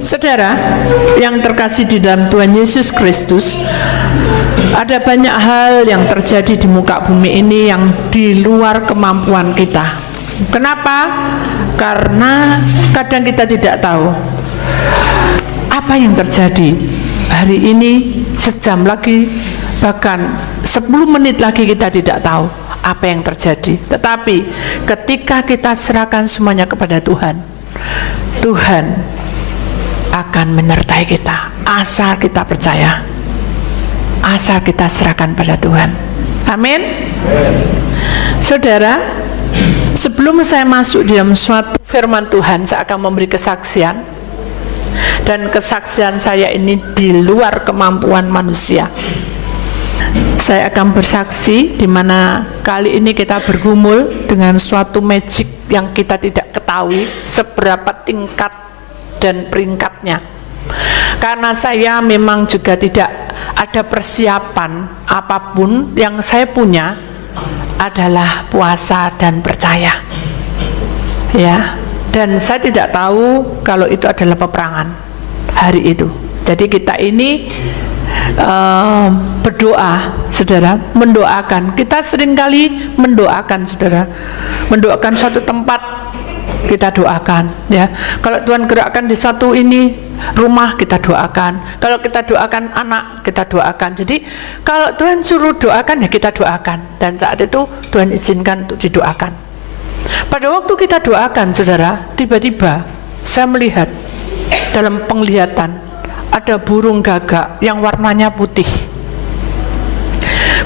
Saudara yang terkasih di dalam Tuhan Yesus Kristus, ada banyak hal yang terjadi di muka bumi ini yang di luar kemampuan kita. Kenapa? Karena kadang kita tidak tahu apa yang terjadi hari ini, sejam lagi, bahkan 10 menit lagi kita tidak tahu apa yang terjadi. Tetapi ketika kita serahkan semuanya kepada Tuhan, Tuhan akan menyertai kita asal kita percaya, asal kita serahkan pada Tuhan. Amin. Saudara, sebelum saya masuk di dalam suatu firman Tuhan, saya akan memberi kesaksian, dan kesaksian saya ini di luar kemampuan manusia. Saya akan bersaksi di mana kali ini kita bergumul dengan suatu magic yang kita tidak ketahui seberapa tingkat dan peringkatnya. Karena saya memang juga tidak ada persiapan apapun, yang saya punya adalah puasa dan percaya. Ya, dan saya tidak tahu kalau itu adalah peperangan hari itu. Jadi kita ini berdoa, saudara, mendoakan. Kita seringkali mendoakan, saudara, mendoakan suatu tempat, kita doakan, ya. Kalau Tuhan gerakkan di suatu ini rumah, kita doakan. Kalau kita doakan anak, kita doakan. Jadi kalau Tuhan suruh doakan, ya kita doakan. Dan saat itu Tuhan izinkan untuk didoakan. Pada waktu kita doakan, saudara, tiba-tiba saya melihat dalam penglihatan ada burung gagak yang warnanya putih.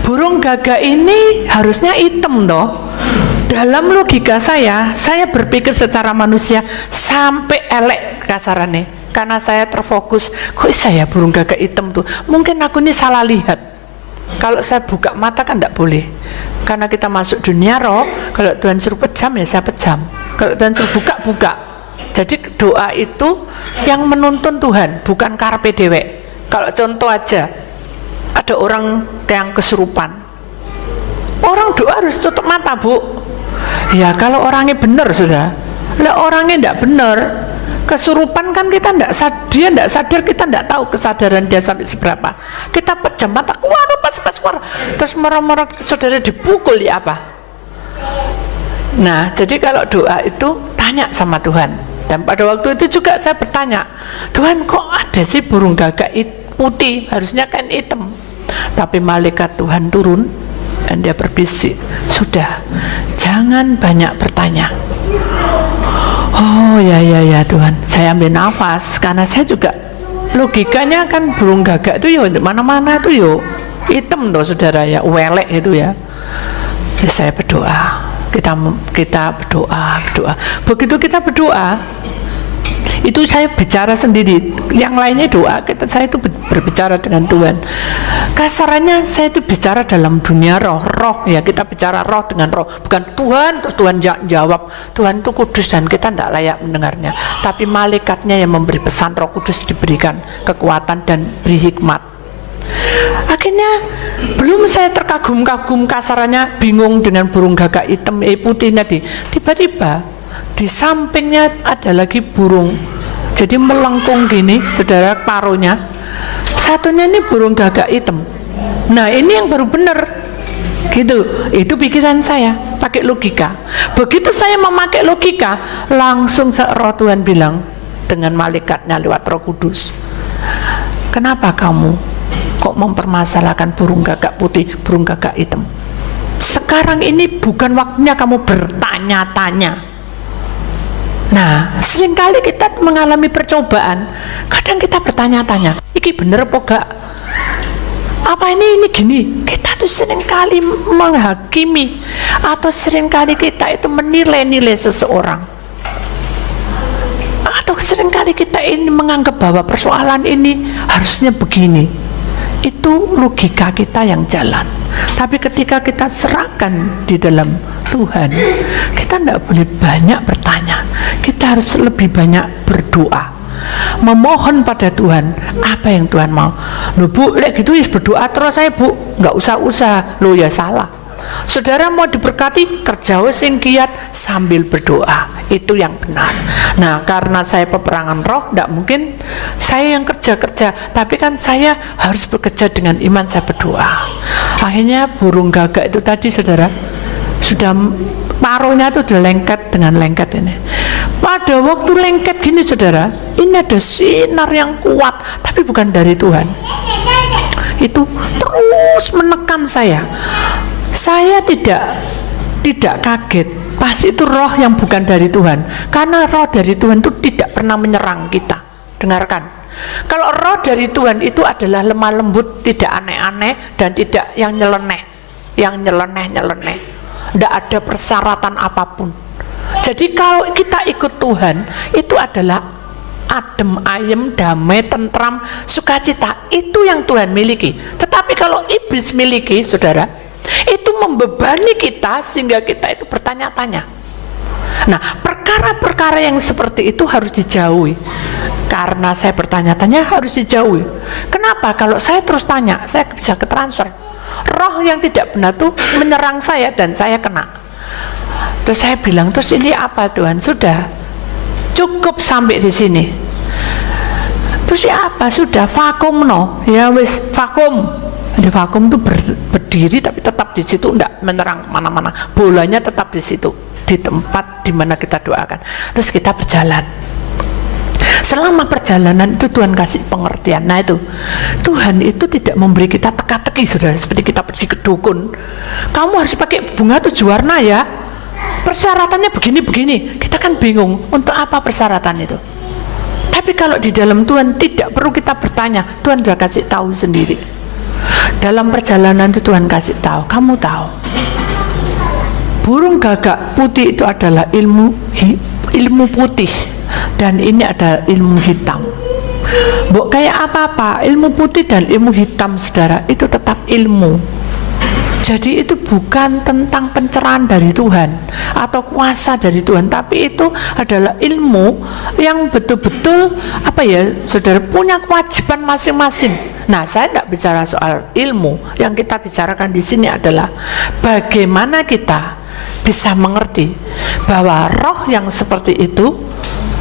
Burung gagak ini harusnya hitam toh. Dalam logika saya berpikir secara manusia sampai elek kasarannya, karena saya terfokus, kok saya burung gagak hitam tuh, mungkin aku ini salah lihat. Kalau saya buka mata kan tidak boleh, karena kita masuk dunia roh. Kalau Tuhan suruh pejam, ya saya pejam. Kalau Tuhan suruh buka, buka. Jadi doa itu yang menuntun Tuhan, bukan karpe dewek. Kalau contoh aja, ada orang yang kesurupan, orang doa harus tutup mata, Bu. Ya kalau orangnya benar, sudah. Lah orangnya tidak benar, kesurupan kan kita dia tidak sadar, kita tidak tahu kesadaran dia sampai seberapa. Kita pejam mata, waduh pas keluar, terus marah-marah, saudara dipukul ya apa? Nah, jadi kalau doa itu tanya sama Tuhan. Dan pada waktu itu juga saya bertanya, Tuhan kok ada sih burung gagak putih, harusnya kan hitam. Tapi malaikat Tuhan turun dan dia berbisik, sudah, jangan banyak bertanya. Oh ya Tuhan, saya ambil nafas, karena saya juga logikanya kan burung gagak itu ya mana-mana itu yo hitam toh, saudara, ya welek itu ya. Ya saya berdoa, kita berdoa. Begitu kita berdoa, itu saya bicara sendiri, yang lainnya doa, saya itu berbicara dengan Tuhan. Kasarannya saya itu bicara dalam dunia roh ya, kita bicara roh dengan roh, bukan Tuhan terus Tuhan jawab. Tuhan itu kudus dan kita tidak layak mendengarnya, tapi malaikatnya yang memberi pesan. Roh Kudus diberikan kekuatan dan beri hikmat. Akhirnya belum saya terkagum-kagum, kasarannya bingung dengan burung gagak hitam putih tadi, tiba-tiba di sampingnya ada lagi burung, jadi melengkung gini, saudara, paruhnya satunya ini burung gagak hitam. Nah ini yang baru benar gitu. Itu pikiran saya pakai logika. Begitu saya memakai logika, langsung roh Tuhan bilang dengan malaikatnya lewat Roh Kudus, kenapa kamu kok mempermasalahkan burung gagak putih, burung gagak hitam? Sekarang ini bukan waktunya kamu bertanya-tanya. Nah, seringkali kita mengalami percobaan, kadang kita bertanya-tanya, iki bener apa gak? Apa ini gini? Kita tuh seringkali menghakimi, atau seringkali kita itu menilai-nilai seseorang, atau seringkali kita ini menganggap bahwa persoalan ini harusnya begini. Itu logika kita yang jalan. Tapi ketika kita serahkan di dalam Tuhan, kita tidak boleh banyak bertanya, kita harus lebih banyak berdoa, memohon pada Tuhan apa yang Tuhan mau. Loh Bu, lek gitu ya berdoa terus saya Bu, nggak usah lo ya salah. Saudara mau diberkati, kerja sing giat sambil berdoa. Itu yang benar. Nah, karena saya peperangan roh, tidak mungkin saya yang kerja-kerja, tapi kan saya harus bekerja dengan iman, saya berdoa. Akhirnya burung gagak itu tadi, saudara, sudah paruhnya itu sudah lengket dengan lengket ini. Pada waktu lengket gini, saudara, ini ada sinar yang kuat, tapi bukan dari Tuhan. Itu terus menekan saya. Saya tidak kaget. Pas itu roh yang bukan dari Tuhan. Karena roh dari Tuhan itu tidak pernah menyerang kita. Dengarkan. Kalau roh dari Tuhan itu adalah lemah lembut, tidak aneh-aneh, dan tidak yang nyeleneh. Yang nyeleneh. Tidak ada persyaratan apapun. Jadi kalau kita ikut Tuhan, itu adalah adem, ayem, damai, tentram, sukacita. Itu yang Tuhan miliki. Tetapi kalau iblis miliki, saudara, itu membebani kita sehingga kita itu bertanya-tanya. Nah, perkara-perkara yang seperti itu harus dijauhi. Karena saya bertanya-tanya harus dijauhi. Kenapa? Kalau saya terus tanya, saya bisa ketransfer. Roh yang tidak benar itu menyerang saya dan saya kena. Terus saya bilang, terus ini apa Tuhan? Sudah, cukup sampai di sini. Terus ya apa? Sudah vakum no, ya wis vakum. Di vakum itu berdiri tapi tetap di situ, tidak menyerang mana-mana. Bolanya tetap di situ, di tempat di mana kita doakan. Terus kita berjalan. Selama perjalanan itu Tuhan kasih pengertian. Nah itu, Tuhan itu tidak memberi kita teka-teki, saudara. Seperti kita pergi ke dukun, kamu harus pakai bunga 7 warna ya, persyaratannya begini-begini. Kita kan bingung, untuk apa persyaratan itu? Tapi kalau di dalam Tuhan tidak perlu kita bertanya, Tuhan sudah kasih tahu sendiri. Dalam perjalanan itu Tuhan kasih tahu, kamu tahu burung gagak putih itu adalah ilmu putih, dan ini ada ilmu hitam. Bok kayak apa-apa, ilmu putih dan ilmu hitam, saudara, itu tetap ilmu. Jadi itu bukan tentang pencerahan dari Tuhan atau kuasa dari Tuhan, tapi itu adalah ilmu yang betul-betul apa ya, saudara, punya kewajiban masing-masing. Nah, saya tidak bicara soal ilmu, yang kita bicarakan di sini adalah bagaimana kita bisa mengerti bahwa roh yang seperti itu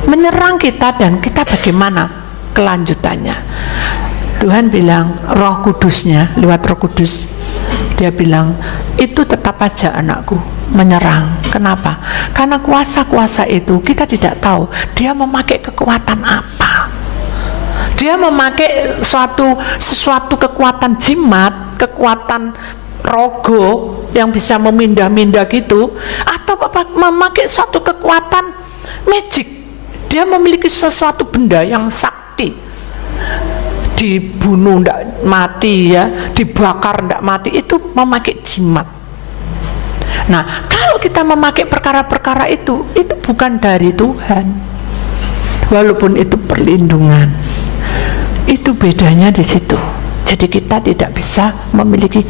menyerang kita dan kita bagaimana kelanjutannya. Tuhan bilang Roh Kudusnya, lewat Roh Kudus dia bilang itu tetap aja anakku menyerang. Kenapa? Karena kuasa-kuasa itu kita tidak tahu dia memakai kekuatan apa. Dia memakai sesuatu kekuatan jimat, kekuatan rogo yang bisa memindah-mindah gitu, atau memakai suatu kekuatan magic. Dia memiliki sesuatu benda yang sakti, dibunuh ndak mati ya, dibakar ndak mati, itu memakai jimat. Nah, kalau kita memakai perkara-perkara itu bukan dari Tuhan, walaupun itu perlindungan. Itu bedanya di situ. Jadi kita tidak bisa memiliki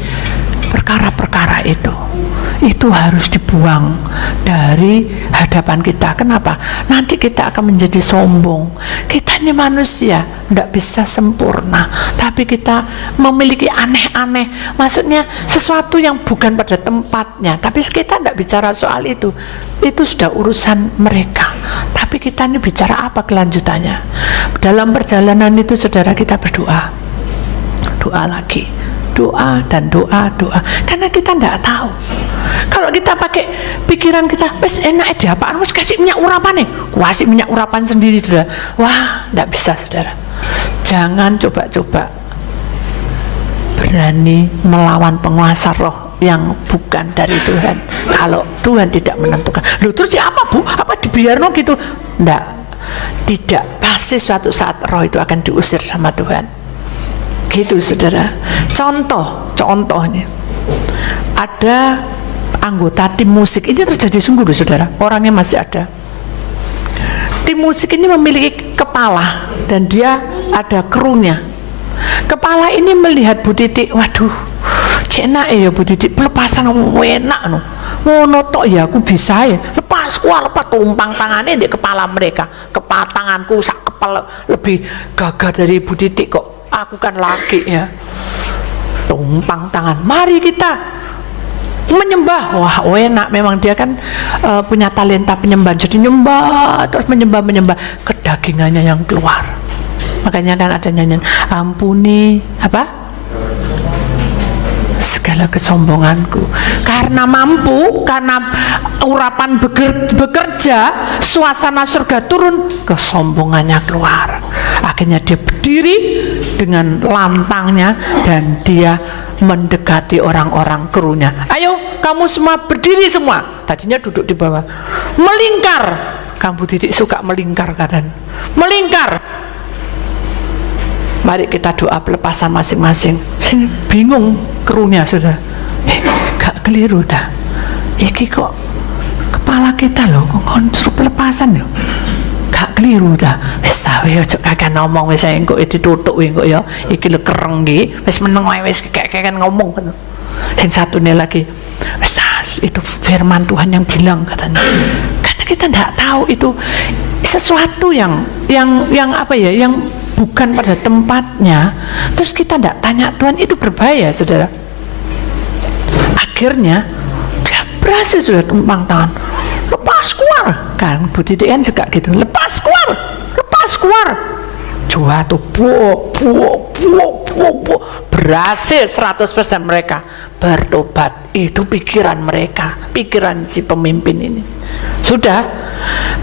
perkara-perkara itu. Itu harus dibuang dari hadapan kita. Kenapa? Nanti kita akan menjadi sombong. Kita ini manusia, tidak bisa sempurna, tapi kita memiliki aneh-aneh. Maksudnya sesuatu yang bukan pada tempatnya. Tapi kita tidak bicara soal itu. Itu sudah urusan mereka. Tapi kita ini bicara apa kelanjutannya? Dalam perjalanan itu, saudara, kita berdoa. Doa lagi. Doa dan doa, karena kita tidak tahu. Kalau kita pakai pikiran kita, wes enak aja apaan, wes kasih minyak urapan nih, kasih minyak urapan sendiri, saudara. Wah, tidak bisa, saudara. Jangan coba-coba berani melawan penguasa roh yang bukan dari Tuhan. Kalau Tuhan tidak menentukan, loh terus ya apa bu? Apa dibiarno gitu? Tidak. Pasti suatu saat roh itu akan diusir sama Tuhan. Gitu, saudara. Contoh ini, ada anggota tim musik, ini terjadi sungguh loh, saudara, orangnya masih ada. Tim musik ini memiliki kepala dan dia ada krunya. Kepala ini melihat Bu Titik, waduh cenak ya Bu Titik, pelepasan enak no, ngono tok ya aku bisa ya, lepas tumpang tangannya di kepala mereka. Kepala tanganku sak kepala lebih gagah dari Bu Titik kok. Aku kan laki ya, tumpang tangan. Mari kita menyembah. Wah, enak, memang dia kan punya talenta penyembahan, jadi nyembah terus menyembah, kedagingannya yang keluar. Makanya kan ada nyanyian, ampuni apa? Segala kesombonganku. Karena mampu, karena urapan bekerja, suasana surga turun, kesombongannya keluar. Akhirnya dia berdiri dengan lantangnya dan dia mendekati orang-orang krunya. Ayo kamu semua berdiri semua. Tadinya duduk di bawah, melingkar. Kamu Titik suka melingkar kan? Melingkar. Mari kita doa pelepasan masing-masing. Sini bingung krunya sudah. Gak keliru dah. Iki kok kepala kita loh, kok suruh pelepasan loh. Gak keliru dah. Wis ta wis aja kakek ngomong wis engko ditutuk engko ya. Iki lho kereng iki, wis meneng wae wis kakek ngomong ngono. Sing satune lagi, wis itu firman Tuhan yang bilang katanya. Karena kita ndak tahu itu sesuatu yang apa ya, yang bukan pada tempatnya, terus kita tidak tanya Tuhan, itu berbahaya saudara. Akhirnya dia berhasil sudah tumpang tangan, lepas keluar kan. Bu Titik kan juga gitu, lepas keluar Jawa tuh berhasil 100% mereka bertobat. Itu pikiran mereka, pikiran si pemimpin ini. Sudah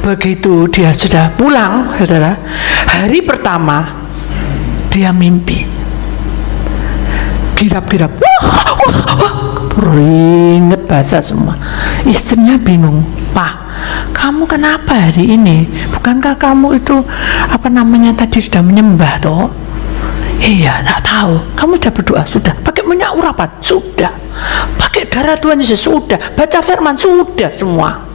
begitu dia sudah pulang saudara, hari pertama dia mimpi girap-girap, inget bahasa semua. Istrinya bingung, Pak, kamu kenapa hari ini? Bukankah kamu itu apa namanya tadi sudah menyembah toh? Iya, tak tahu. Kamu sudah berdoa? Sudah. Pakai minyak urapan? Sudah. Pakai darah Tuhan Yesus? Sudah. Baca firman? Sudah semua.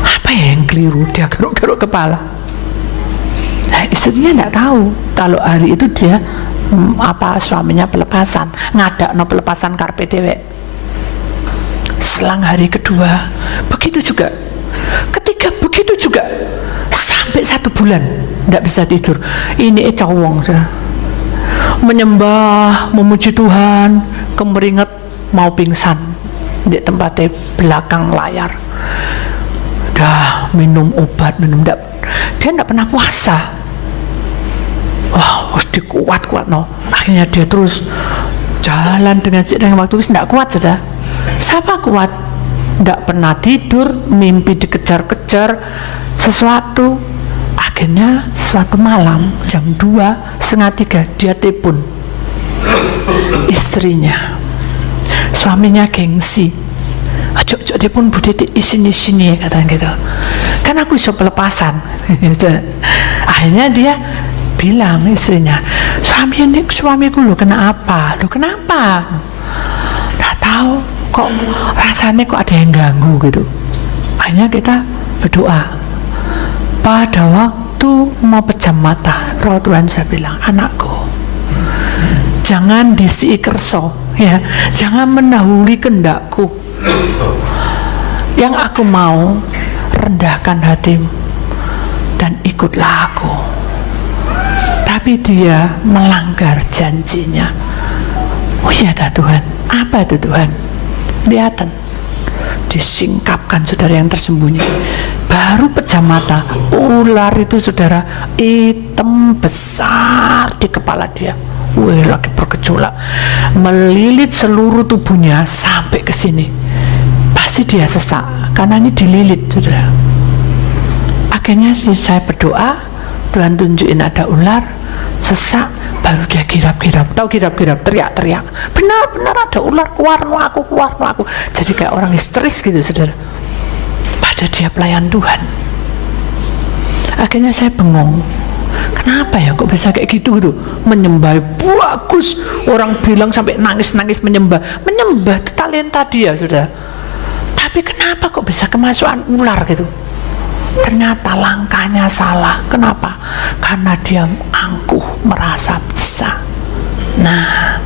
Apa yang keliru? Dia garuk-garuk kepala. Nah, istrinya tidak tahu kalau hari itu dia suaminya pelepasan, ngadak pelepasan karpet dewek. Selang hari kedua begitu juga, ketika begitu juga sampai 1 bulan tidak bisa tidur. Ini cowong menyembah, memuji Tuhan, kemeringet, mau pingsan di tempatnya belakang layar. Dah minum obat, dia tidak pernah puasa. Wah, harus dikuat-kuat no. Akhirnya dia terus jalan dengan waktu itu tidak kuat sudah. Siapa kuat? Tidak pernah tidur, mimpi dikejar-kejar sesuatu. Akhirnya suatu malam jam 2:30 dia telepon istrinya. Suaminya gengsi. Ojo dia pun Bu Titik di sini katanya gitu. Kan aku bisa pelepasan. Akhirnya dia bilang istrinya, suamiku lo kena apa? Lo kenapa? Nggak tahu, kok rasanya kok ada yang ganggu gitu. Akhirnya kita berdoa. Pada waktu mau pejam mata, Roh Tuhan saya bilang, anakku, jangan disi kerso, ya, jangan mendahului kehendakku. Yang aku mau, rendahkan hatimu dan ikutlah aku. Tapi dia melanggar janjinya. Oh iya dah Tuhan, apa itu Tuhan? Kelihatan, disingkapkan saudara yang tersembunyi. Baru pejam mata, ular itu saudara hitam besar di kepala dia. Wih, lagi bergejolak, melilit seluruh tubuhnya sampai ke sini. Pasti dia sesak karena ini dililit saudara. Akhirnya saya berdoa, Tuhan tunjukin ada ular sesak, baru dia girap-girap. Tahu girap-girap, teriak-teriak, benar-benar ada ular keluar aku. Jadi kayak orang histeris gitu saudara. Padahal dia pelayan Tuhan. Akhirnya saya bengong, kenapa ya kok bisa kayak gitu tuh? Menyembah bagus, orang bilang sampai nangis-nangis menyembah itu talenta dia sudah. Tapi kenapa kok bisa kemasukan ular gitu? Ternyata langkahnya salah. Kenapa? Karena dia angkuh, merasa bisa. Nah,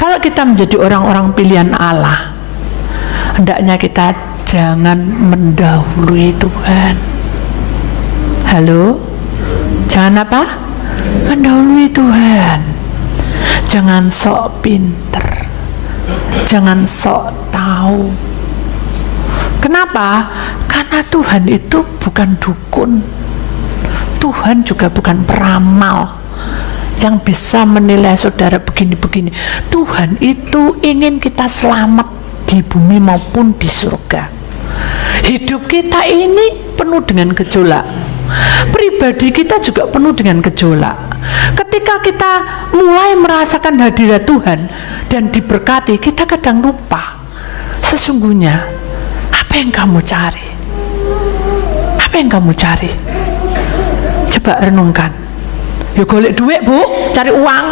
kalau kita menjadi orang-orang pilihan Allah, hendaknya kita jangan mendahului Tuhan. Halo? Jangan apa? Mendahului Tuhan. Jangan sok pinter. Jangan sok tahu. Kenapa? Karena Tuhan itu bukan dukun. Tuhan juga bukan peramal yang bisa menilai saudara begini-begini. Tuhan itu ingin kita selamat di bumi maupun di surga. Hidup kita ini penuh dengan gejolak. Pribadi kita juga penuh dengan gejolak. Ketika kita mulai merasakan hadirat Tuhan dan diberkati, kita kadang lupa sesungguhnya apa yang kamu cari. Apa yang kamu cari? Coba renungkan. Ya golek duit, Bu, cari uang.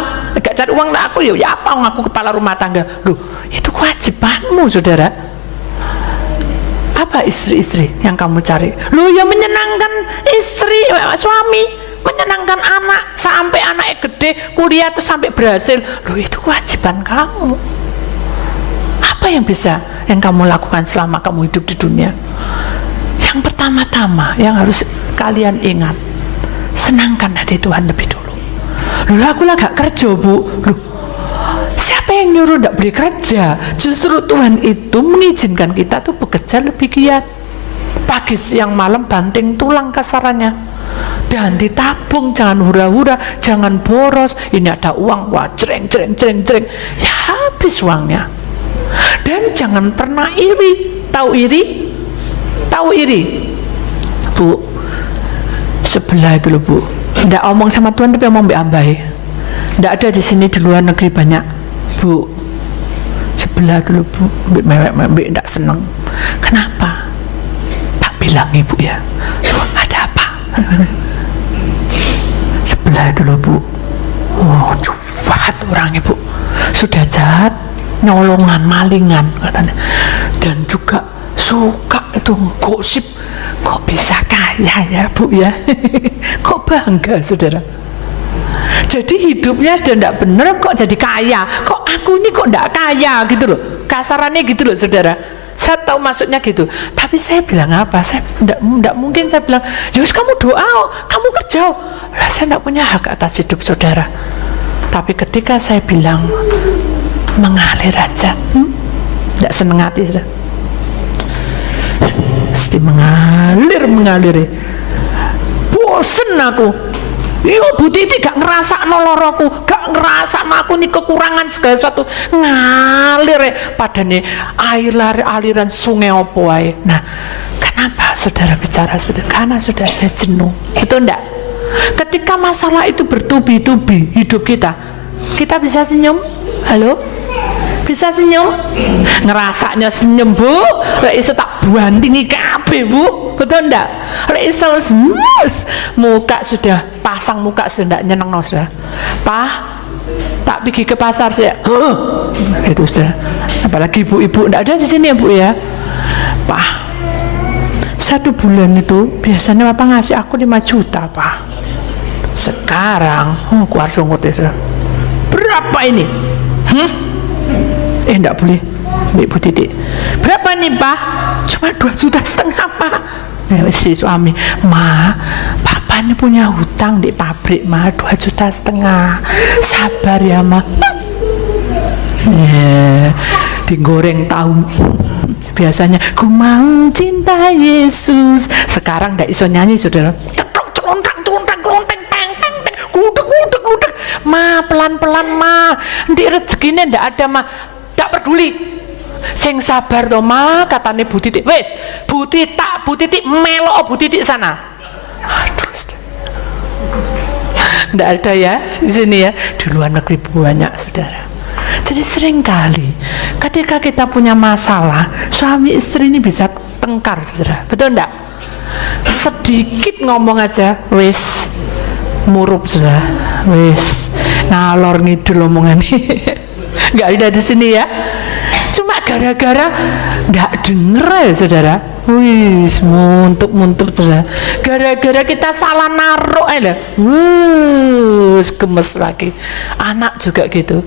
Gak cari uang lah aku, ya apa aku kepala rumah tangga. Loh, itu kewajibanmu, saudara. Apa istri-istri yang kamu cari? Loh, ya menyenangkan istri, suami, menyenangkan anak sampai anaknya gede, kuliah tuh sampai berhasil. Loh, itu kewajiban kamu. Apa yang bisa yang kamu lakukan selama kamu hidup di dunia? Yang pertama-tama yang harus kalian ingat, senangkan hati Tuhan lebih dulu. Loh, aku lah gak kerja, Bu. Loh, siapa yang nyuruh gak boleh kerja? Justru Tuhan itu mengizinkan kita tuh bekerja lebih giat. Pagi siang malam banting tulang kasarannya. Dan ditabung, jangan hura-hura, jangan boros. Ini ada uang, wah cereng, ya habis uangnya. Dan jangan pernah iri. Tahu iri? Tahu iri? Bu, sebelah itu loh, Bu. Nggak omong sama Tuhan tapi omong ambai. Nggak ada di sini, di luar negeri banyak, Bu. Sebelah itu loh, Bu. Mewek nggak seneng. Kenapa? Tak bilang Ibu ya. Loh, ada apa? Sebelah itu loh, Bu. Oh, jahat orangnya, Bu. Sudah jahat, nyolongan, malingan katanya, dan juga suka itu gosip. Kok bisa kaya ya, Bu ya? Kok bangga, saudara? Jadi hidupnya sudah tidak benar, kok jadi kaya? Kok aku ini kok tidak kaya gitu loh? Kasarannya gitu loh, saudara. Saya tahu maksudnya gitu, tapi saya bilang apa? Saya tidak mungkin saya bilang, Yus kamu doa, kamu kerja. Lah, saya tidak punya hak atas hidup saudara. Tapi ketika saya bilang mengalir aja, tidak seneng hati, saudara. Mesti mengalir. Bosen aku. Yo, Bu Titi gak ngerasa noloroku, gak ngerasa aku nih kekurangan segala sesuatu, ngalir padane aliran sungai opo ae. Nah, kenapa saudara bicara seperti itu? Karena sudah ada jenuh, betul enggak? Ketika masalah itu bertubi-tubi hidup kita bisa senyum? Halo? Bisa senyum? Ngerasanya senyum, Bu, lek iso tak bandingi kabeh, Bu, betul enggak? Lek iso muka sudah pasang, muka sudah enggak nyeneng, sudah. Pak, tak pergi ke pasar sih. Itu sudah. Apalagi ibu-ibu enggak ada di sini ya, Bu ya. Pak, 1 bulan itu biasanya Bapak ngasih aku 5 juta, Pak. Sekarang, keluar sungut itu. Berapa ini? Enggak boleh, Ibu Titik. Berapa nih, Pak? Cuma 2,5 juta, Pak. Si suami, Ma, Papa ini punya hutang di pabrik, Ma, 2,5 juta. Sabar ya, Ma. Digoreng tahu. Biasanya, ku mau cinta Yesus. Sekarang ndak iso nyanyi, saudara. Gudeg. Ma, pelan-pelan, Ma. Nanti rezekinya ndak ada, Ma. Ndak peduli. Sing sabar toh, Ma, katanya Bu Titik. Wes, Bu Titik melok Bu Titik sana. Aduh. Ndak ada ya di sini ya. Di luar negeri banyak, saudara. Jadi seringkali ketika kita punya masalah, suami istri ini bisa tengkar, saudara. Betul ndak? Sedikit ngomong aja, wes murup, saudara. Wes ngalor ngidul omongan ini. Nggak ada di sini ya. Cuma gara-gara nggak denger ya, saudara. Wis muntuk, saudara. Gara-gara kita salah naruh aja. Wis gemes lagi. Anak juga gitu.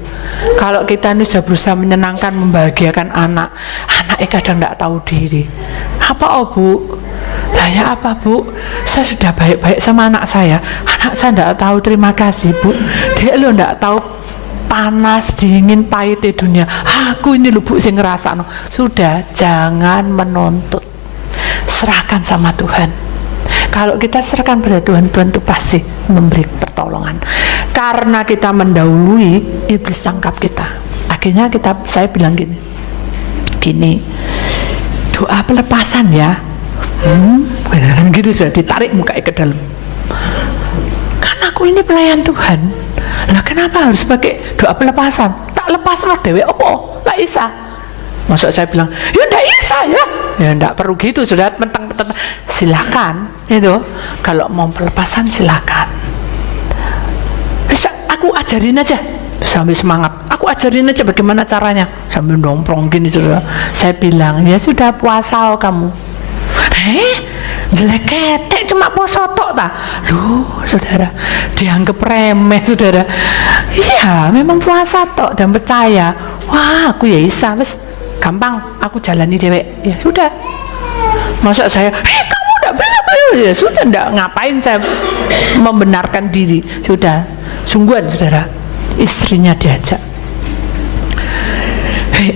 Kalau kita ini sudah berusaha menyenangkan, membahagiakan anaknya kadang nggak tahu diri. Apa, Bu? Lah ya apa, Bu? Saya sudah baik-baik sama anak saya. Anak saya nggak tahu terima kasih, Bu. Dia lo nggak tahu panas, dingin, pahit di dunia. Aku ini lho Bu sing ngrasakno. Sudah, jangan menuntut. Serahkan sama Tuhan. Kalau kita serahkan pada Tuhan, Tuhan itu pasti memberi pertolongan. Karena kita mendahului, iblis tangkap kita. Akhirnya saya bilang gini, doa pelepasan ya. Gitu sudah ditarik mukanya ke dalam. Karena aku ini pelayan Tuhan. Lah kenapa harus pakai doa pelepasan? Tak lepas loh dewe opo? Lah isa. Masa saya bilang, ya ndak isa ya. Ya ndak perlu gitu, sudah mentang-mentang. Silakan itu. Kalau mau pelepasan silakan. Bisa aku ajarin aja. Sambil semangat. Aku ajarin aja bagaimana caranya. Sambil nongkrong gini sudah. Saya bilang, ya sudah puasa kamu. Jelek ketek cuma poso tok ta. Loh, saudara, dianggap remeh, saudara. Iya, memang puasa tok dan percaya. Wah, aku ya isa, wes gampang, aku jalani dewek. Ya sudah. Masa saya, kamu enggak bisa, ya sudah, enggak ngapain saya membenarkan diri. Sudah, sungguhan saudara. Istrinya diajak.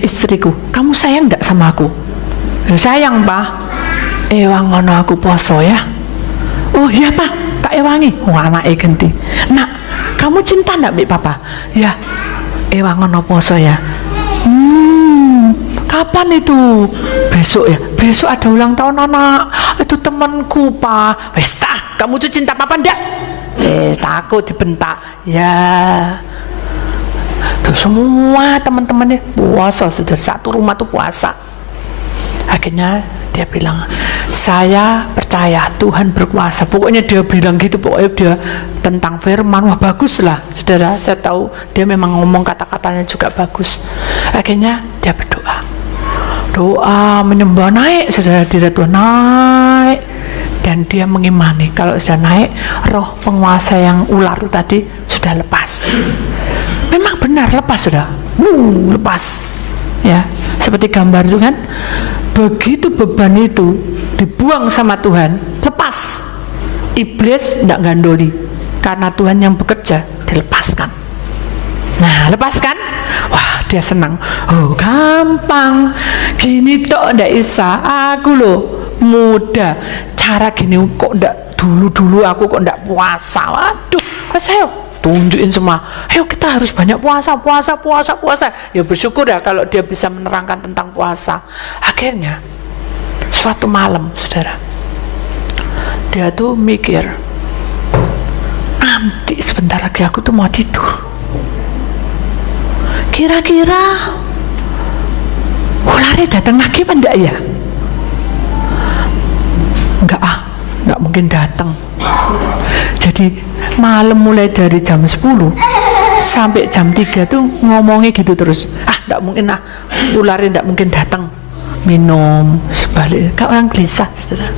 Istriku, kamu sayang enggak sama aku? Ya, sayang, Pak. Ewangono aku poso ya. Oh iya Pak, tak ewangi. Anake genti. Nak, kamu cinta ndak mbek Papa? Ya, ewangono poso ya. Kapan itu? Besok ya. Besok ada ulang tahun anak. Itu temanku Pak. Wes kamu tuh cinta Papa ndak? Takut dibentak. Ya. Tuh semua teman-temannya puasa, sudah satu rumah tuh puasa. Akhirnya dia bilang, saya percaya Tuhan berkuasa. Pokoknya dia bilang gitu, pokoknya dia tentang firman. Wah bagus lah saudara, saya tahu dia memang ngomong kata-katanya juga bagus. Akhirnya dia berdoa, doa menyembah, naik saudara, dia Tuhan naik. Dan dia mengimani kalau sudah naik, roh penguasa yang ular tadi sudah lepas. Memang benar lepas sudah, lepas ya, seperti gambar itu kan. Begitu beban itu dibuang sama Tuhan, lepas. Iblis tidak gandoli, karena Tuhan yang bekerja, dilepaskan. Nah, lepaskan, wah dia senang. Oh gampang, gini tok ndak isa. Aku loh muda, cara gini kok ndak dulu aku kok ndak puasa. Waduh, saya tunjukin semua. Ayo kita harus banyak puasa. Ya bersyukur ya kalau dia bisa menerangkan tentang puasa. Akhirnya suatu malam, saudara, dia tuh mikir, nanti sebentar lagi aku tuh mau tidur. Kira-kira ularnya datang lagi apa enggak ya? Enggak mungkin datang. Jadi malam mulai dari jam 10 sampai jam 3 tuh ngomongnya gitu terus. Enggak mungkin ularnya enggak mungkin datang. Minum sebalik. Kau orang gelisah, saudara.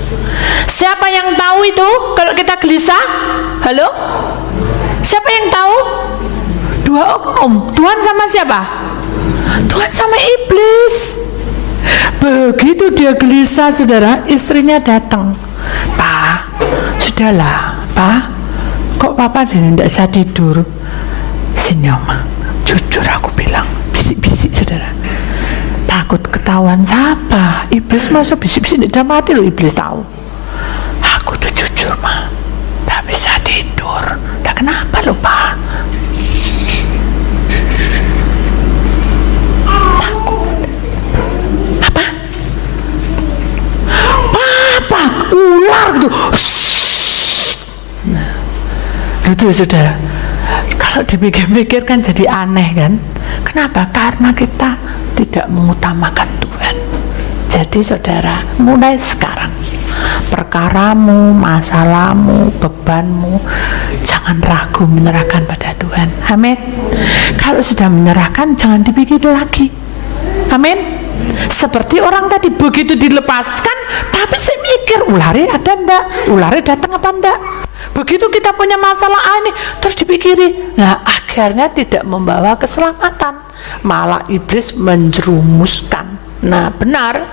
Siapa yang tahu itu kalau kita gelisah? Halo? Siapa yang tahu? Dua oknum. Tuhan sama siapa? Tuhan sama iblis. Begitu dia gelisah, saudara, istrinya datang. Pak, sudahlah, Pak. Kok Papa tidak bisa tidur? Sini Oma, jujur aku bilang, bisik-bisik saudara. Takut ketahuan siapa? Iblis masuk bisik-bisik tidak mati loh, iblis tahu. Aku tuh jujur mah, tak bisa tidur. Tak kenapa loh Pak? Takut. Apa? Papa, ular gitu. Nah, itu saudara. Kalau dipikir-pikir kan jadi aneh kan? Kenapa? Karena kita tidak mengutamakan Tuhan. Jadi saudara, mulai sekarang perkaramu, masalahmu, bebanmu, jangan ragu menyerahkan pada Tuhan. Amin. Kalau sudah menyerahkan, jangan dipikir lagi. Amin. Seperti orang tadi, begitu dilepaskan, tapi saya mikir ularnya ada enggak, ularnya datang apa enggak. Begitu kita punya masalah ini terus dipikiri, nah akhirnya tidak membawa keselamatan, malah iblis menjerumuskan. Nah benar,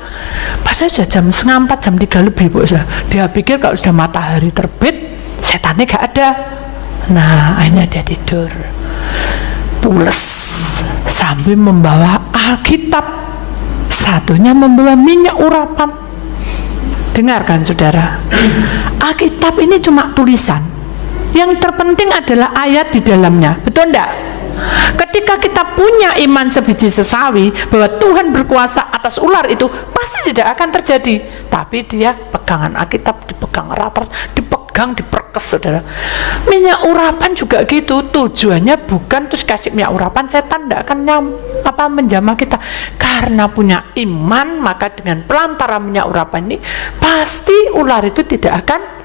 padahal sudah jam 3:30, jam 3 lebih Bu. Dia pikir kalau sudah matahari terbit setannya gak ada. Nah akhirnya dia tidur. pules sambil membawa Alkitab, satunya membawa minyak urapan. Dengarkan saudara, Alkitab ini cuma tulisan, yang terpenting adalah ayat di dalamnya, betul enggak? Ketika kita punya iman sebiji sesawi bahwa Tuhan berkuasa atas ular itu, pasti tidak akan terjadi. Tapi dia pegangan Alkitab dipegang rapat, dipegang, diperkes saudara. Minyak urapan juga gitu, tujuannya bukan terus kasih minyak urapan setan tidak akan menjamah kita. Karena punya iman, maka dengan pelantara minyak urapan ini pasti ular itu tidak akan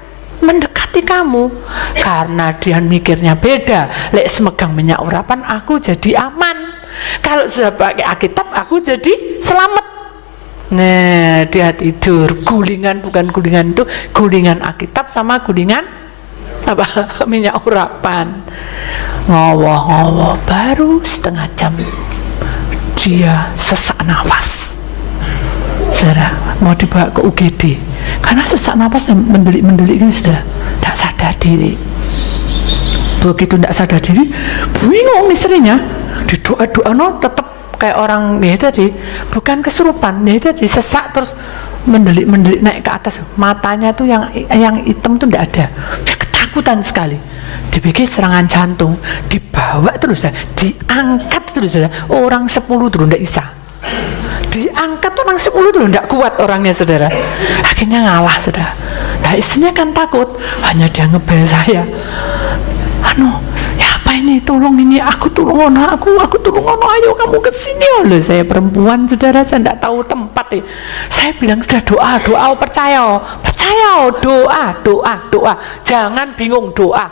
mendekati kamu, karena dia mikirnya beda. Lek semegang minyak urapan aku jadi aman, kalau sudah pakai Alkitab aku jadi selamat. Nah, dia tidur gulingan, bukan gulingan itu gulingan Alkitab sama gulingan apa minyak urapan. Ngowoh-ngowoh, baru setengah jam dia sesak nafas. Saudara, mau dibawa ke UGD karena sesak napas mendelik-mendelik itu sudah tidak sadar diri. Begitu tidak sadar diri, bingung istrinya, didoa-doa tetap kayak orang ya tadi, bukan kesurupan, ya tadi sesak terus mendelik-mendelik naik ke atas, matanya tuh yang hitam tuh tidak ada. Dia ketakutan sekali, dipikir serangan jantung, dibawa terus ya, diangkat terus ya, orang 10 terus tidak bisa. Diangkat orang 10 tuh tidak kuat orangnya saudara, akhirnya ngalah saudara. Nah istrinya kan takut, hanya dia ngebel saya, ya apa ini, tolong ini, aku tolong aku tolong ayo kamu kesini. Loh saya perempuan saudara, saya tidak tahu tempat nih. Saya bilang sudah doa percaya doa, jangan bingung, doa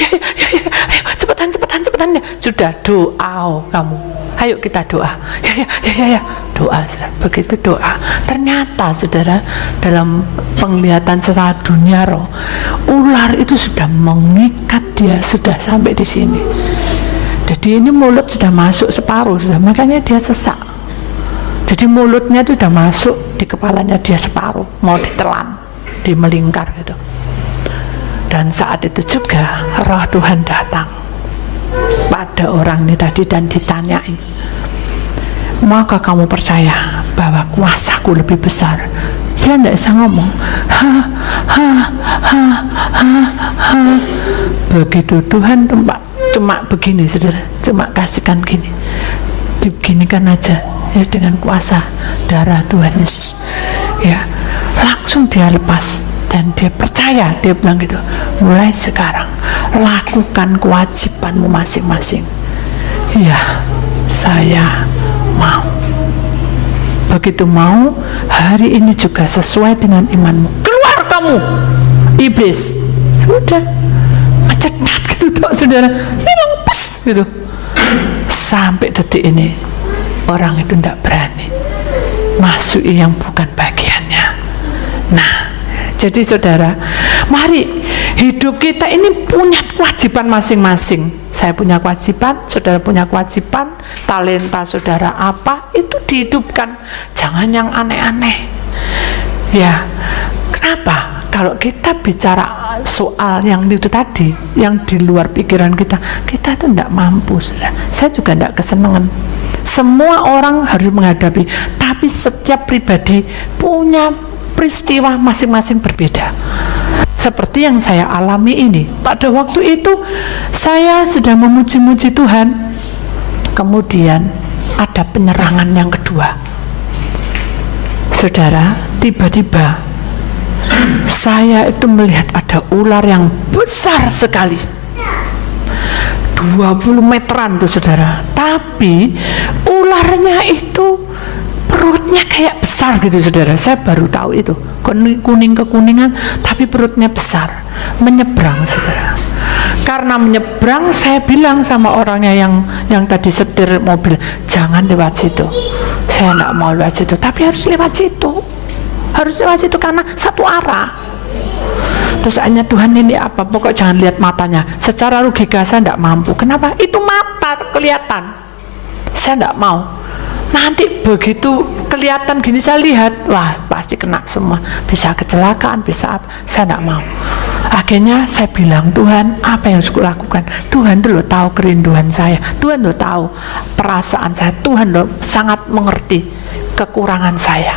ya, cepetan sudah doa kamu, ayo kita doa ya doa. Begitu doa, ternyata saudara, dalam penglihatan secara dunia roh, ular itu sudah mengikat dia, sudah sampai di sini. Jadi ini mulut sudah masuk separuh sudah, makanya dia sesak. Jadi mulutnya itu sudah masuk di kepalanya dia separuh, mau ditelan, melingkar gitu. Dan saat itu juga roh Tuhan datang pada orang ini tadi dan ditanyai, maka kamu percaya bahwa kuasaku lebih besar? Dia tidak bisa ngomong. Begitu Tuhan cuma begini saudara, cuma kasihkan gini, dibeginikan aja ya, dengan kuasa darah Tuhan Yesus ya, langsung dia lepas. Dan dia percaya, dia bilang gitu, mulai sekarang lakukan kewajibanmu masing-masing. Ya, saya mau. Begitu mau, hari ini juga sesuai dengan imanmu, keluar kamu iblis. Sudah mencetat gitu toh saudara, hilang pus gitu. Sampai detik ini orang itu tidak berani masuk yang bukan bagiannya. Nah, jadi saudara, mari hidup kita ini punya kewajiban masing-masing. Saya punya kewajiban, saudara punya kewajiban, talenta saudara apa, itu dihidupkan. Jangan yang aneh-aneh. Ya, kenapa? Kalau kita bicara soal yang itu tadi, yang di luar pikiran kita itu tidak mampu, saudara. Saya juga tidak kesenangan. Semua orang harus menghadapi, tapi setiap pribadi punya peristiwa masing-masing berbeda. Seperti yang saya alami ini, pada waktu itu saya sedang memuji-muji Tuhan, kemudian ada penyerangan yang kedua. Saudara, tiba-tiba saya itu melihat ada ular yang besar sekali, 20 meteran tuh saudara, tapi ularnya itu perutnya kayak besar gitu saudara. Saya baru tahu itu, kuning kekuningan tapi perutnya besar, menyeberang saudara. Karena menyeberang, saya bilang sama orangnya yang tadi setir mobil, jangan lewat situ. Saya tidak mau lewat situ, tapi harus lewat situ karena satu arah. Terus hanya Tuhan ini apa, pokok jangan lihat matanya. Secara logika saya tidak mampu. Kenapa? Itu mata kelihatan, saya tidak mau. Nanti begitu kelihatan gini saya lihat, wah pasti kena semua, bisa kecelakaan, bisa apa. Saya tidak mau. Akhirnya saya bilang, Tuhan, apa yang harus aku lakukan? Tuhan tuh lo tahu kerinduan saya, Tuhan lo tahu perasaan saya, Tuhan lo sangat mengerti kekurangan saya.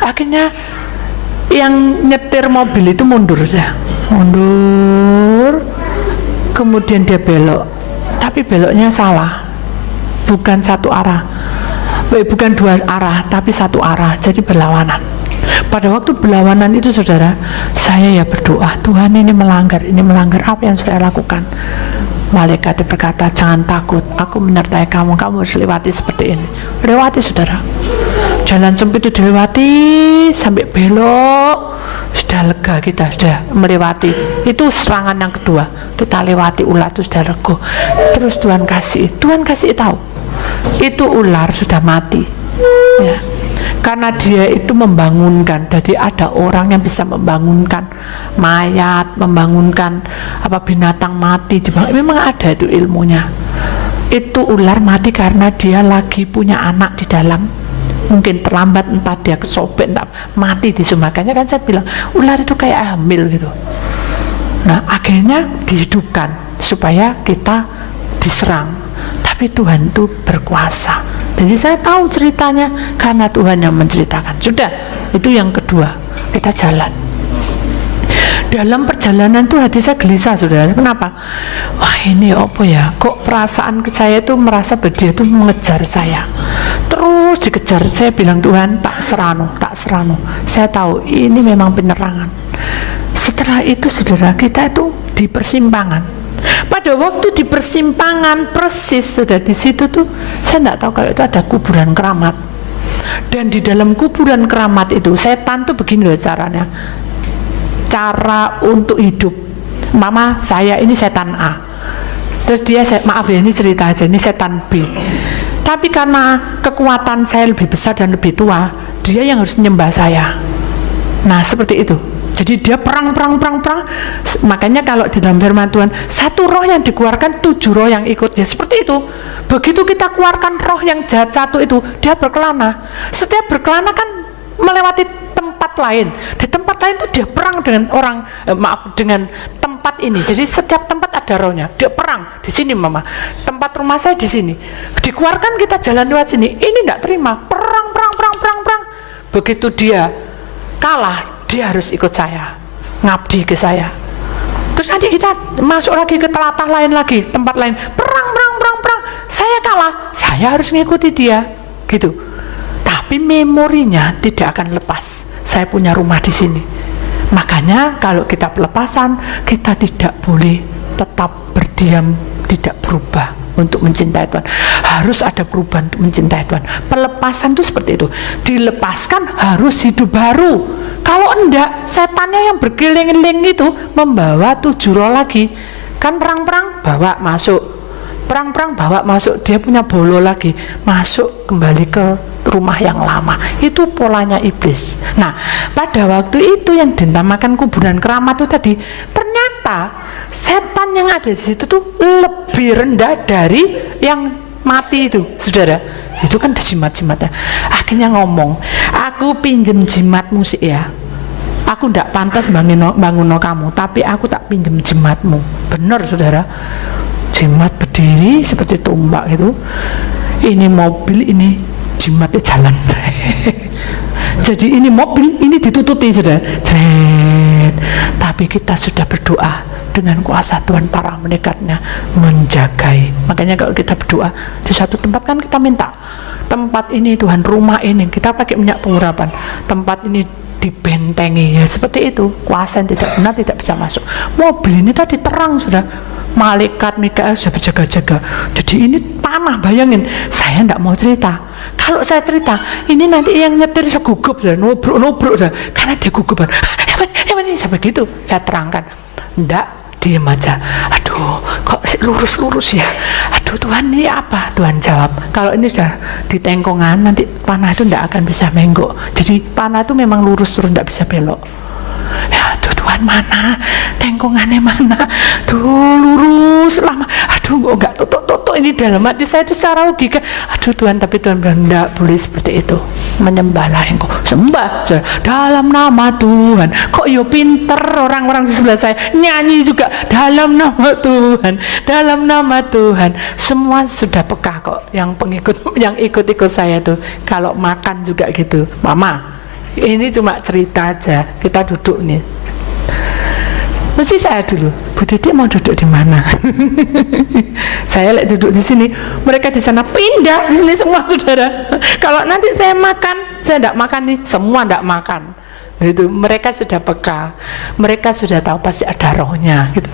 Akhirnya yang nyetir mobil itu mundur, kemudian dia belok, tapi beloknya salah, bukan satu arah, bukan dua arah, tapi satu arah, jadi berlawanan. Pada waktu berlawanan itu saudara, saya ya berdoa, Tuhan ini melanggar, apa yang saya lakukan? Malaikat berkata, jangan takut, aku menyertai kamu, kamu harus lewati seperti ini. Lewati saudara, jalan sempit itu dilewati sampai belok, sudah lega, kita sudah melewati. Itu serangan yang kedua, kita lewati ular itu sudah lega. Terus Tuhan kasih tahu, itu ular sudah mati ya. Karena dia itu membangunkan, jadi ada orang yang bisa membangunkan mayat, membangunkan binatang mati, memang ada itu ilmunya. Itu ular mati karena dia lagi punya anak di dalam, mungkin terlambat, entah dia kesobek, entah mati di situ. Makanya kan saya bilang ular itu kayak hamil gitu. Nah akhirnya dihidupkan supaya kita diserang, tapi Tuhan itu berkuasa. Jadi saya tahu ceritanya karena Tuhan yang menceritakan. Sudah, itu yang kedua, kita jalan. Dalam perjalanan tuh hati saya gelisah, saudara. Kenapa? Wah ini apa ya? Kok perasaan saya itu merasa dia itu mengejar saya, terus dikejar. Saya bilang, Tuhan, tak serano. Saya tahu ini memang penerangan. Setelah itu, saudara, kita itu di persimpangan. Pada waktu di persimpangan persis sudah di situ tuh, saya tidak tahu kalau itu ada kuburan keramat. Dan di dalam kuburan keramat itu setan tuh begini loh caranya, cara untuk hidup. Mama saya ini setan A, terus dia maaf ya ini cerita aja, ini setan B. Tapi karena kekuatan saya lebih besar dan lebih tua, dia yang harus menyembah saya. Nah seperti itu. Jadi dia perang. Makanya kalau di dalam firman Tuhan, satu roh yang dikeluarkan, 7 roh yang ikut. Ya seperti itu. Begitu kita keluarkan roh yang jahat satu itu, dia berkelana. Setiap berkelana kan melewati tempat lain. Di tempat lain itu dia perang dengan orang, dengan tempat ini. Jadi setiap tempat ada rohnya. Dia perang di sini, mama. Tempat rumah saya di sini. Dikeluarkan, kita jalan lewat sini. Ini tidak terima. Perang. Begitu dia kalah, dia harus ikut saya, ngabdi ke saya. Terus nanti kita masuk lagi ke telatah lain lagi, tempat lain, perang. Saya kalah, saya harus ngikuti dia, gitu. Tapi memorinya tidak akan lepas. Saya punya rumah di sini. Makanya kalau kita pelepasan, kita tidak boleh tetap berdiam, tidak berubah untuk mencintai Tuhan. Harus ada perubahan untuk mencintai Tuhan. Pelepasan itu seperti itu. Dilepaskan harus hidup baru. Kalau enggak, setannya yang berkeliling-keliling itu membawa 7 roh lagi. Kan perang-perang bawa masuk, dia punya bolo lagi, masuk kembali ke rumah yang lama. Itu polanya iblis. Nah, pada waktu itu yang dinamakan kuburan keramat itu tadi, ternyata setan yang ada di situ tuh lebih rendah dari yang mati itu, saudara. Itu kan ada jimat-jimatnya. Akhirnya ngomong, aku pinjem jimatmu sih ya. Aku ndak pantas bangun kamu, tapi aku tak pinjem jimatmu. Benar, saudara. Jimat berdiri seperti tombak itu. Ini mobil, ini jimatnya jalan. Jadi ini mobil, ini ditututi, saudara. Tapi kita sudah berdoa dengan kuasa Tuhan, para malaikatnya menjagai. Makanya kalau kita berdoa di satu tempat kan kita minta, tempat ini Tuhan, rumah ini kita pakai minyak pengurapan, tempat ini dibentengi, ya seperti itu. Kuasa yang tidak benar tidak bisa masuk. Mobil ini tadi terang, sudah malaikat Mikael sudah berjaga-jaga. Jadi ini panah, bayangin. Saya tidak mau cerita. Kalau saya cerita, ini nanti yang nyetir saya gugup, nobrok, karena dia gugupan. Hewan ini sampai gitu. Saya terangkan, enggak, diam aja. Aduh, kok lurus ya. Aduh Tuhan, ini apa? Tuhan jawab, kalau ini sudah di tengkongan, nanti panah itu enggak akan bisa menggok. Jadi panah itu memang lurus terus, enggak bisa belok. Ya aduh Tuhan, mana tengkongannya mana? Duh lurus lama. Aduh kok enggak tutup ini dalam hati saya itu secara logika, aduh Tuhan, tapi Tuhan bilang tidak boleh seperti itu. Menyembahlah engkau, sembah dalam nama Tuhan. Kok yo pinter orang-orang di sebelah saya nyanyi juga dalam nama Tuhan, dalam nama Tuhan. Semua sudah peka kok, yang pengikut, yang ikut-ikut saya tuh kalau makan juga gitu. Mama, ini cuma cerita aja, kita duduk nih. Mesti saya dulu, Bu Titi mau duduk di mana? Saya duduk di sini, mereka di sana pindah di sini semua, saudara. Kalau nanti saya makan, saya tidak makan nih, semua tidak makan. Gitu. Mereka sudah peka, mereka sudah tahu pasti ada rohnya. Gitu.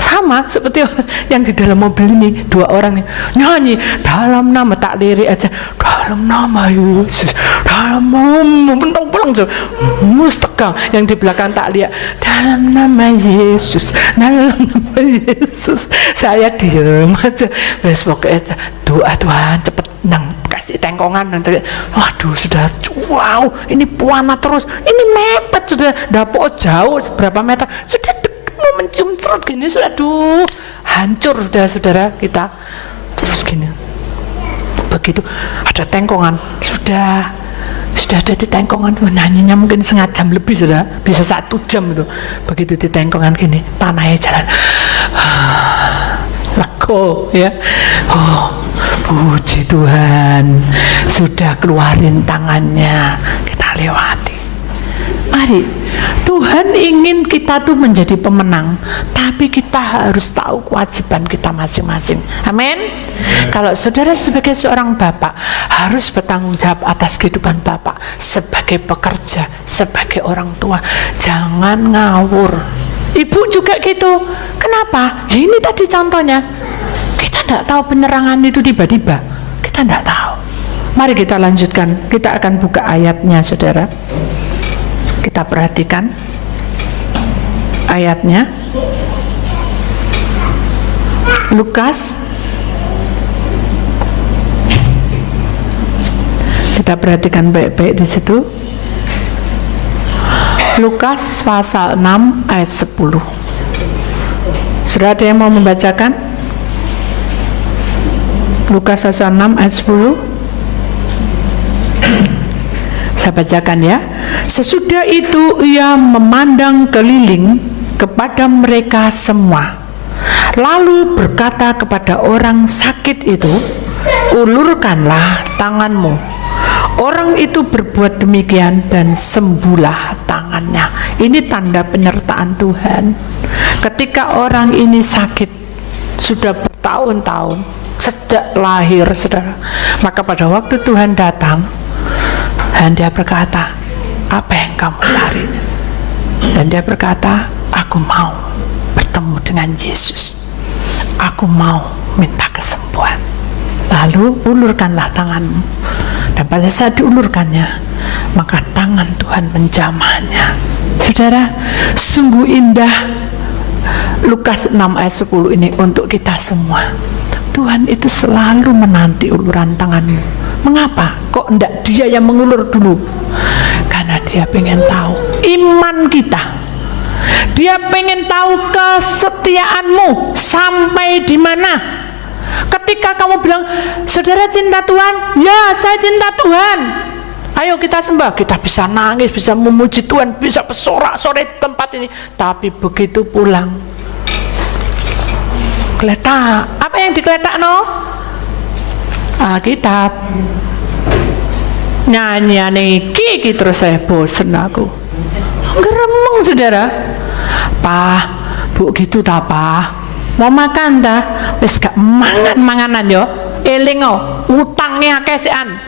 Sama seperti yang di dalam mobil ini, 2 orang nih nyanyi dalam nama, tak lirik aja, dalam nama Yesus, dalam nama, mentang pulang tegang. Yang di belakang tak lihat, dalam nama Yesus, dalam nama Yesus. Saya diam aja, wes pokoknya doa Tuhan cepet nang kasih tengkongan nanti. Waduh, sudah wow, ini puana terus, ini mepet sudah, dapur jauh seberapa meter, sudah deket mau mencium serut gini, sudah aduh hancur sudah saudara kita. Terus gini, begitu ada tengkongan, sudah ada di tengkongan, nyanyinya mungkin setengah jam lebih, sudah bisa 1 jam itu. Begitu di tengkongan gini, panahnya jalan, lego ya. Oh, puji Tuhan, sudah keluarin tangannya, kita lewati. Mari, Tuhan ingin kita tuh menjadi pemenang, tapi kita harus tahu kewajiban kita masing-masing. Amin. Kalau saudara sebagai seorang bapak harus bertanggung jawab atas kehidupan bapak sebagai pekerja, sebagai orang tua. Jangan ngawur. Ibu juga gitu. Kenapa? Ya ini tadi contohnya. Kita tidak tahu penyerangan itu tiba-tiba. Kita tidak tahu. Mari kita lanjutkan. Kita akan buka ayatnya, saudara. Kita perhatikan ayatnya. Lukas. Kita perhatikan baik-baik di situ. Lukas pasal 6 ayat 10. Sudah ada yang mau membacakan? Lukas pasal 6 ayat 10. Saya bacakan ya. Sesudah itu ia memandang keliling kepada mereka semua, lalu berkata kepada orang sakit itu, ulurkanlah tanganmu. Orang itu berbuat demikian dan sembuhlah tangannya. Ini tanda penyertaan Tuhan. Ketika orang ini sakit sudah bertahun-tahun, sejak lahir, saudara, maka pada waktu Tuhan datang dan dia berkata, apa yang kamu cari? Dan dia berkata, aku mau bertemu dengan Yesus, aku mau minta kesembuhan. Lalu ulurkanlah tanganmu. Dan pada saat diulurkannya, maka tangan Tuhan menjamahnya. Saudara, sungguh indah Lukas 6 ayat 10 ini untuk kita semua. Tuhan itu selalu menanti uluran tanganmu. Mengapa? Kok enggak dia yang mengulur dulu? Karena dia pengen tahu iman kita. Dia pengen tahu kesetiaanmu sampai di mana. Ketika kamu bilang, saudara cinta Tuhan, ya saya cinta Tuhan, ayo kita sembah, kita bisa nangis, bisa memuji Tuhan, bisa bersorak-sorai tempat ini. Tapi begitu pulang, geletak. Apa yang digeletak no? Alkitab. Nyanyian iki terus saya bosen aku. Geremeng saudara. Pak, Bu gitu tak Pak? Mau makan dah? Wis gak mangan-manganan yo. Eling utangnya akesean.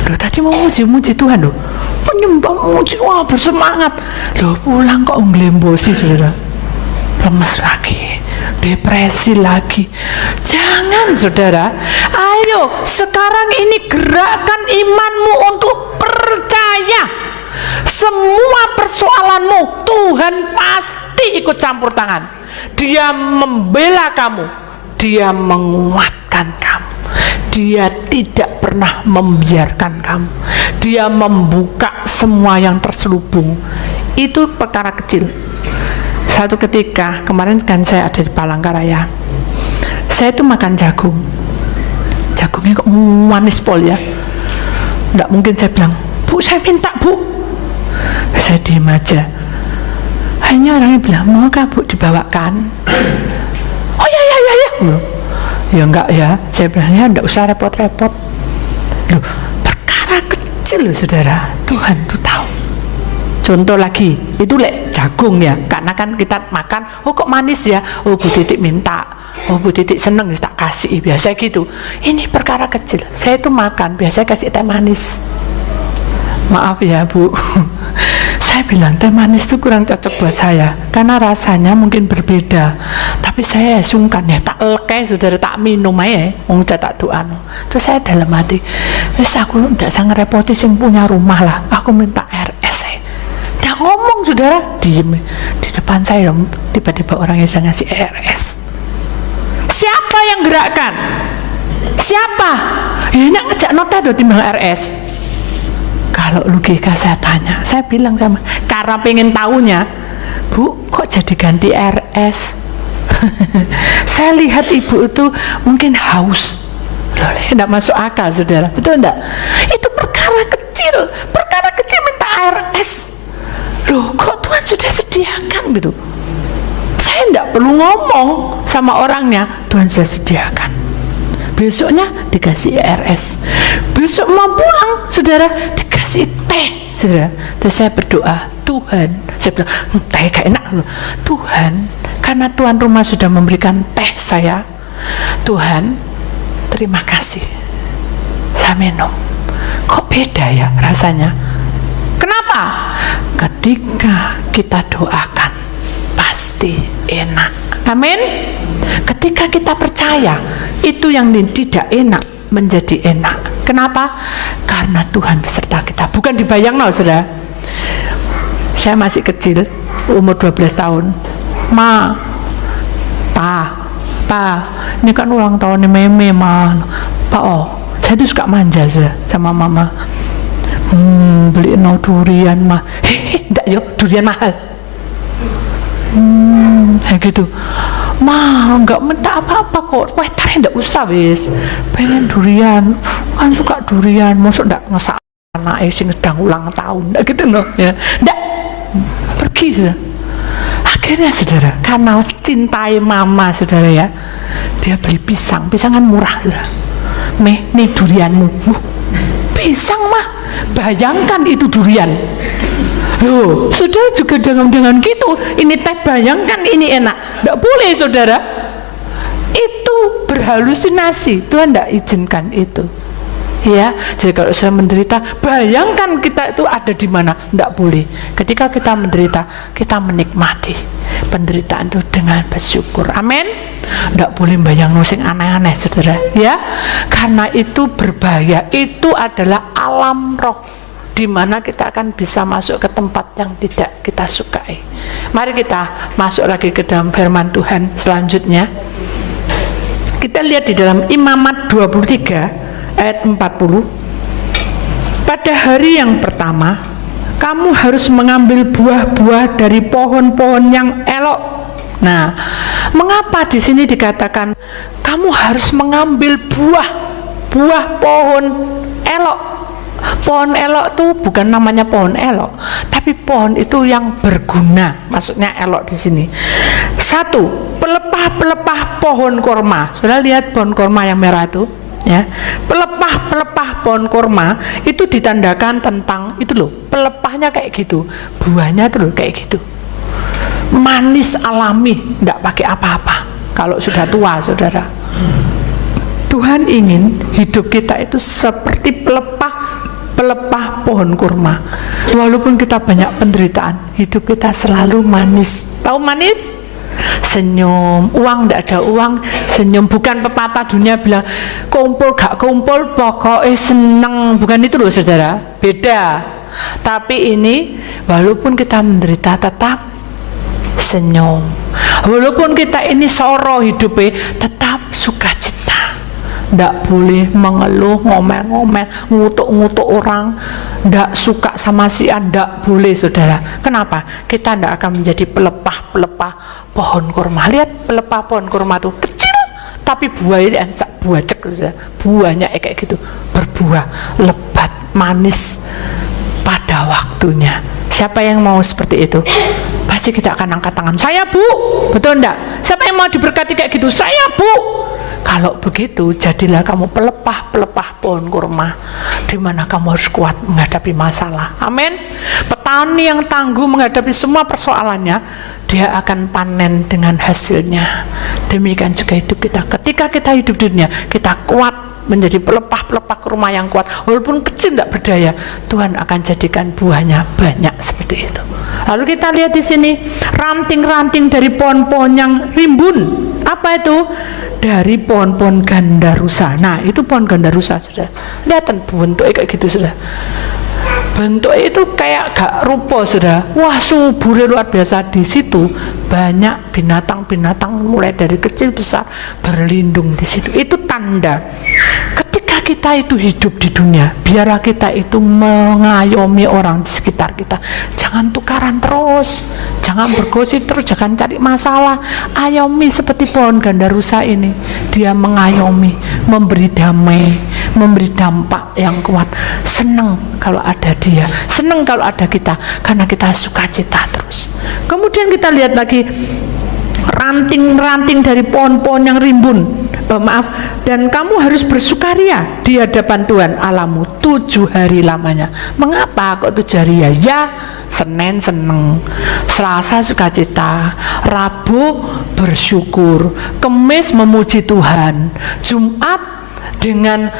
Aduh, tadi mau muji-muji Tuhan loh. Penyembah muji, wah bersemangat. Loh pulang kok nglembosi saudara. Lemes lagi, depresi lagi. Jangan saudara. Ayo sekarang ini gerakan imanmu untuk percaya. Semua persoalanmu Tuhan pasti ikut campur tangan. Dia membela kamu, dia menguatkan kamu, dia tidak pernah membiarkan kamu, dia membuka semua yang terselubung. Itu perkara kecil. Satu ketika kemarin kan saya ada di Palangkaraya, Saya tuh makan jagung, jagungnya kok manis pol ya. Nggak mungkin saya bilang, Bu saya minta Bu. Saya diem aja. Hanya orangnya bilang, maukah Bu dibawakan? Oh ya. Ya enggak ya. Saya bilang, ya enggak usah repot-repot. Loh, perkara kecil loh saudara, Tuhan tuh tahu. Contoh lagi, itu jagung ya, karena kan kita makan, oh kok manis ya, oh Bu Titik minta, oh Bu Titik seneng tak kasih, biasa gitu. Ini perkara kecil, saya tuh makan, biasa kasih teh manis. Maaf ya Bu, saya bilang teh manis itu kurang cocok buat saya, karena rasanya mungkin berbeda. Tapi saya sungkan ya, tak lekai saudara, tak minum aja, tak doa. Terus saya dalam hati, wes aku tidak sangat repoti sing punya rumah lah, aku minta RS saya. Udah ngomong saudara, diem di depan saya, tiba-tiba orang yang ngasih RS. Siapa yang gerakkan? Siapa? Ini ngejak nota do timbang RS. Kalau logika saya tanya, saya bilang sama, karena pengen tahunya, Bu, kok jadi ganti RS? Saya lihat ibu itu mungkin haus. Loh, tidak masuk akal, saudara. Betul enggak? Itu perkara kecil minta RS. Loh, kok Tuhan sudah sediakan gitu? Saya tidak perlu ngomong sama orangnya, Tuhan sudah sediakan. Besoknya dikasih RS, besok mau pulang saudara dikasih teh saudara. Terus saya berdoa, Tuhan, saya bilang teh gak enak loh. Tuhan, karena tuan rumah sudah memberikan teh saya, Tuhan terima kasih, saya minum. Kok beda ya rasanya? Kenapa? Ketika kita doakan pasti enak. Amin. Ketika kita percaya, itu yang tidak enak menjadi enak. Kenapa? Karena Tuhan beserta kita. Bukan dibayang no, saudara. Saya masih kecil, umur 12 tahun. Pa, ini kan ulang tahunnya Meme, Ma. Saya tuh suka manja saudara, sama mama. Beliin no durian, Ma. Enggak yuk, durian mahal. Kayak gitu. Ma, enggak minta apa-apa kok, waiternya enggak usah wis, pengen durian, kan suka durian, maksud enggak ngesak anak sing sedang ulang tahun, enggak gitu loh ya, enggak, pergi sudah. Akhirnya saudara, karena cintai mama saudara ya, dia beli pisangan murah saudara. Nih durianmu. Pisang mah, bayangkan itu durian. Loh, saudara juga jangan gitu, ini teh bayangkan ini enak. Tidak boleh saudara, itu berhalusinasi. Tuhan tidak izinkan itu. Ya, jadi kalau saya menderita, bayangkan kita itu ada di mana. Tidak boleh. Ketika kita menderita, kita menikmati penderitaan itu dengan bersyukur. Amin. Tidak boleh bayang sing aneh-aneh saudara. Ya, karena itu berbahaya. Itu adalah alam roh, di mana kita akan bisa masuk ke tempat yang tidak kita sukai. Mari kita masuk lagi ke dalam firman Tuhan selanjutnya. Kita lihat di dalam Imamat 23 ayat 40. Pada hari yang pertama, kamu harus mengambil buah-buah dari pohon-pohon yang elok. Nah, mengapa di sini dikatakan kamu harus mengambil buah pohon elok? Pohon elok itu bukan namanya pohon elok, tapi pohon itu yang berguna. Maksudnya elok di sini. Satu, pelepah-pelepah pohon korma. Sudah lihat pohon korma yang merah itu? Ya, pelepah-pelepah pohon korma itu ditandakan tentang itu loh, pelepahnya kayak gitu, buahnya tuh loh kayak gitu, manis alami, tidak pakai apa-apa. Kalau sudah tua saudara, Tuhan ingin hidup kita itu seperti pelepah pohon kurma. Walaupun kita banyak penderitaan, hidup kita selalu manis. Tahu manis? Senyum. Uang tidak ada uang, senyum. Bukan pepatah dunia bilang kumpul gak kumpul pokoknya seneng. Bukan itu loh saudara, beda. Tapi ini walaupun kita menderita tetap senyum. Walaupun kita ini soro hidupnya tetap sukacita. Tidak boleh mengeluh, ngomel-ngomel, ngutuk-ngutuk orang, tidak suka sama si anda, boleh saudara. Kenapa? Kita tidak akan menjadi pelepah-pelepah pohon kurma. Lihat pelepah pohon kurma itu kecil, tapi buah ini buah cek, buahnya kayak gitu, berbuah lebat, manis pada waktunya. Siapa yang mau seperti itu? Pasti kita akan angkat tangan, saya Bu, betul enggak? Siapa yang mau diberkati kayak gitu? Saya Bu. Kalau begitu, jadilah kamu pelepah pohon kurma, di mana kamu harus kuat menghadapi masalah. Amin. Petani yang tangguh menghadapi semua persoalannya, dia akan panen dengan hasilnya. Demikian juga hidup kita. Ketika kita hidup di dunia, kita kuat menjadi pelepah kurma yang kuat, walaupun kecil tidak berdaya, Tuhan akan jadikan buahnya banyak seperti itu. Lalu kita lihat di sini ranting-ranting dari pohon-pohon yang rimbun. Apa itu? Dari pohon-pohon gandarusa. Nah, itu pohon gandarusa, sudah lihat bentuknya kayak gitu, sudah bentuk itu kayak gak rupa, sudah. Wah, suburnya luar biasa. Di situ banyak binatang-binatang mulai dari kecil besar berlindung di situ. Itu tanda ketika kita itu hidup di dunia, biarlah kita itu mengayomi orang di sekitar kita. Jangan tukaran terus, jangan bergosip terus, jangan cari masalah. Ayomi seperti pohon gandarusa ini. Dia mengayomi, memberi damai, memberi dampak yang kuat. Senang kalau ada dia, senang kalau ada kita, karena kita sukacita terus. Kemudian kita lihat lagi ranting-ranting dari pohon-pohon yang rimbun. Dan kamu harus bersukaria di hadapan Tuhan Allahmu 7 hari lamanya. Mengapa kok 7 hari? Ya, Senin seneng, Selasa sukacita, Rabu bersyukur, Kamis memuji Tuhan, Jumat dengan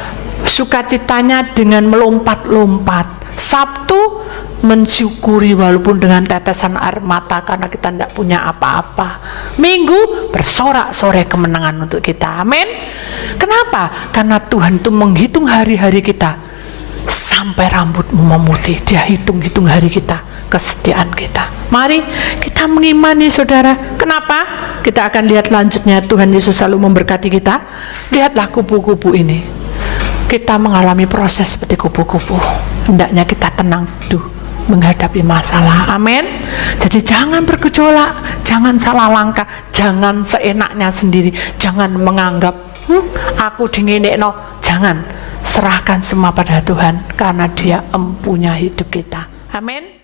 sukacitanya dengan melompat-lompat, Sabtu mensyukuri walaupun dengan tetesan air mata karena kita tidak punya apa-apa, Minggu bersorak-sorai kemenangan untuk kita. Amin. Kenapa? Karena Tuhan itu menghitung hari-hari kita sampai rambutmu memutih. Dia hitung-hitung hari kita, kesetiaan kita. Mari kita mengimani, saudara. Kenapa? Kita akan lihat lanjutnya. Tuhan Yesus selalu memberkati kita. Lihatlah kupu-kupu ini. Kita mengalami proses seperti kupu-kupu. Hendaknya kita tenang dulu menghadapi masalah. Amin. Jadi jangan bergejolak, jangan salah langkah, jangan seenaknya sendiri, jangan menganggap aku dinginekno. Jangan, serahkan semua pada Tuhan karena Dia empunya hidup kita. Amin.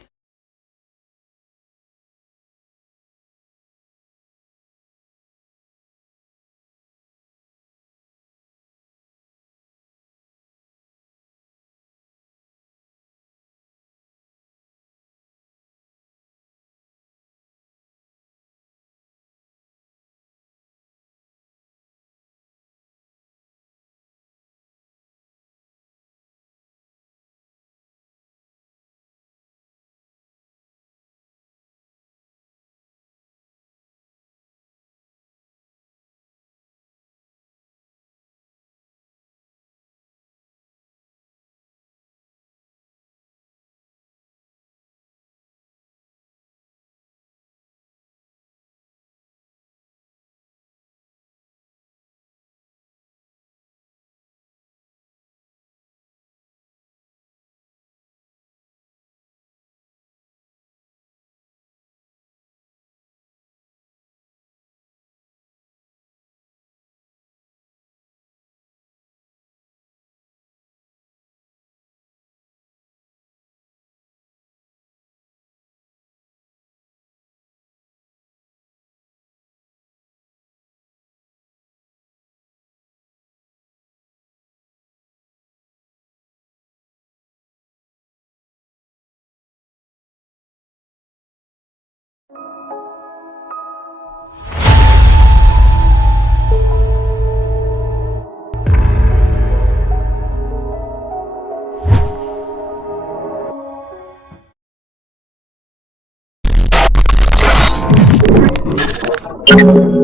Thank you.